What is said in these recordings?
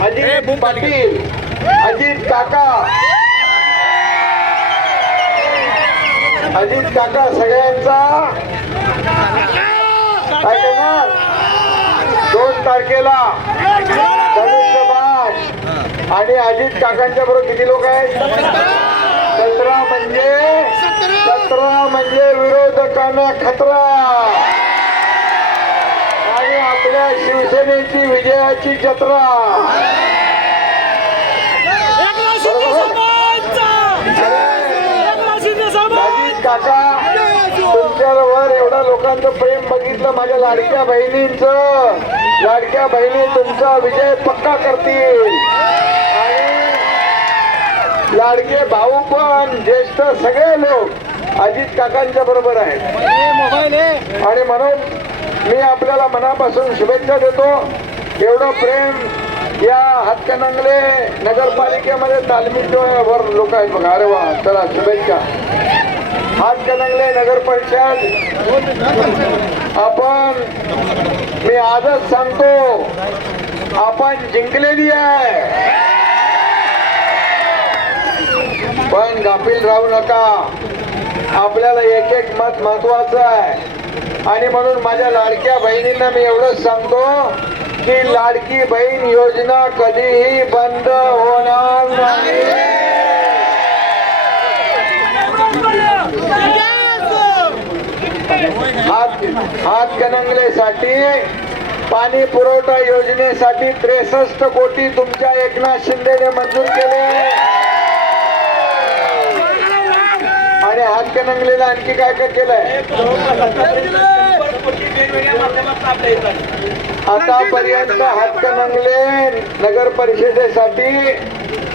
पाटील अजित काका. अजित काका सगळ्यांचा. काय करणार दोन तारखेला धनुष्यबाण. आणि अजित काकांच्या बरोबर किती लोक आहेत? सतरा म्हणजे सतरा म्हणजे विरोधकांना खतरा. आपल्या शिवसेनेची विजयाची जत्रा! अजित काका तुमच्यावर एवढा लोकांचं प्रेम बघितलं माझ्या लाडक्या बहिणींचं. लाडक्या बहिणी तुमचा विजय पक्का करतील. आणि लाडके भाऊ पण ज्येष्ठ सगळे लोक अजित काकांच्या बरोबर आहेत. आणि म्हणून मी आपल्याला मनापासून शुभेच्छा देतो. एवढं प्रेम या हातकणंगले नगरपालिकेमध्ये तालमीवर लोक आहेत बघा. अरे वा चला शुभेच्छा. हातकणंगले नगर परिषद. आपण मी आजच सांगतो आपण जिंकलेली आहे. पण गाफील राहू नका. आपल्याला एक एक मत महत्वाचं आहे. आणि म्हणून माझ्या लाडक्या बहिणींना मी एवढंच सांगतो की लाडकी बहीण योजना कधीही बंद होणार नाही. हात हातकणंगलेसाठी पाणी पुरवठा योजनेसाठी त्रेसष्ट कोटी तुमच्या एकनाथ शिंदेने मंजूर केले. आणि हातकणंगलेला आणखी काय काय केलंय? आतापर्यंत हातकणंगले नगर परिषदेसाठी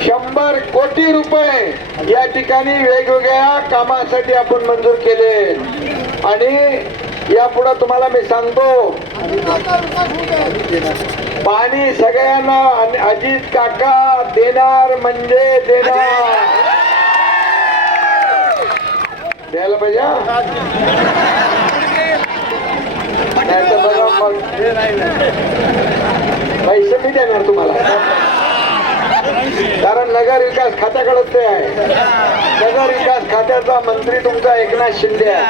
शंभर कोटी रुपये या ठिकाणी वेगवेगळ्या कामासाठी आपण मंजूर केले. आणि यापुढे तुम्हाला मी सांगतो पाणी सगळ्यांना आणि अजित काका देणार म्हणजे देणार. द्यायला पाहिजे नाही तर बघा मग पैसे मी देणार तुम्हाला. कारण नगर विकास खात्याकडेच ते आहे. नगर विकास खात्याचा मंत्री तुमचा एकनाथ शिंदे आहे.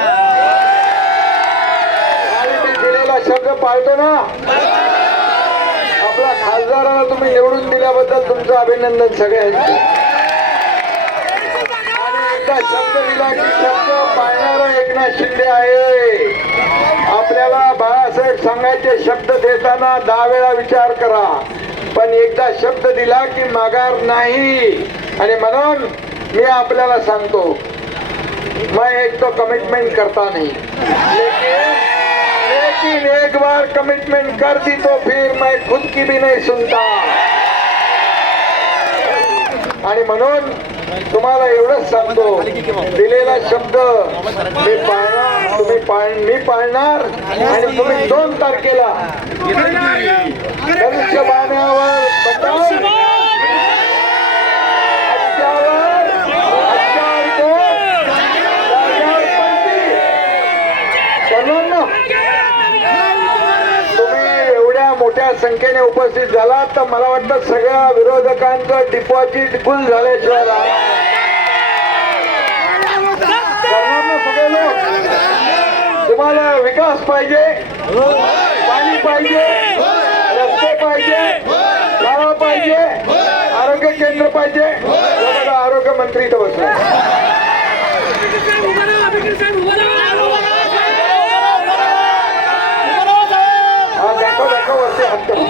आणि मी दिलेला शब्द पाळतो ना? आपला खासदाराला तुम्ही निवडून दिल्याबद्दल तुमचं अभिनंदन सगळ्यांचं. आणि एकदा शब्द दिला की शब्द पाळणारा एकनाथ शिंदे आहे. आपल्याला बाळासाहेब सांगायचे शब्द देताना दहा वेळा विचार करा. पण एकदा शब्द दिला की माघार नाही. आणि म्हणून मी आपल्याला सांगतो मैं एक तो कमिटमेंट करता नहीं. लेकिन लेकिन एक बार कमिटमेंट कर दी तो फिर मैं खुद की भी नहीं सुनता. आणि म्हणून तुम्हाला एवढंच सांगतो दिलेला शब्द मी पाळणार तुम्ही पाळ मी पाळणार आणि तुम्ही दोन तारखेला धनुष्य बाण्यावर बताव हत्यावर हत्यार दोन, जाग्यावर पंचवीस. करणार ना तुम्ही एवढ्या मोठ्या संख्येने उपस्थित झाला तर मला वाटतं सगळ्या विरोधकांचं डिपॉझिट फुल झाल्याशिवाय सगळे लोक तुम्हाला विकास पाहिजे पाणी पाहिजे रस्ते पाहिजे शाळा पाहिजे आरोग्य केंद्र पाहिजे आरोग्य मंत्री इथं बसले हा दाखव दाखव वरती हात करून.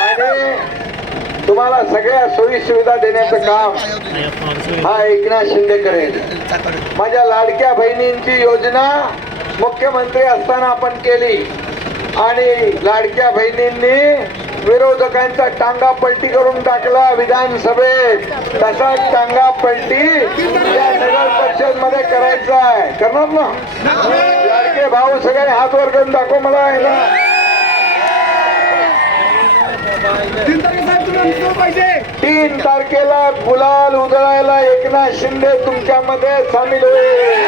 आणि तुम्हाला सगळ्या सोयी सुविधा देण्याचं काम हा एकनाथ शिंदे करेल. माझ्या लाडक्या बहिणींची योजना मुख्यमंत्री असताना आपण केली. आणि लाडक्या बहिणींनी विरोधकांचा टांगा पलटी करून टाकला विधानसभेत. तसा टांगा पलटी या नगर परिषदमध्ये करायचा आहे. करणार ना? लाडके भाऊ सगळे हात वर करून दाखव मला आहे ना तीन तारखेला गुलाल उधळायला एकनाथ शिंदे तुमच्यामध्ये सामील होईल.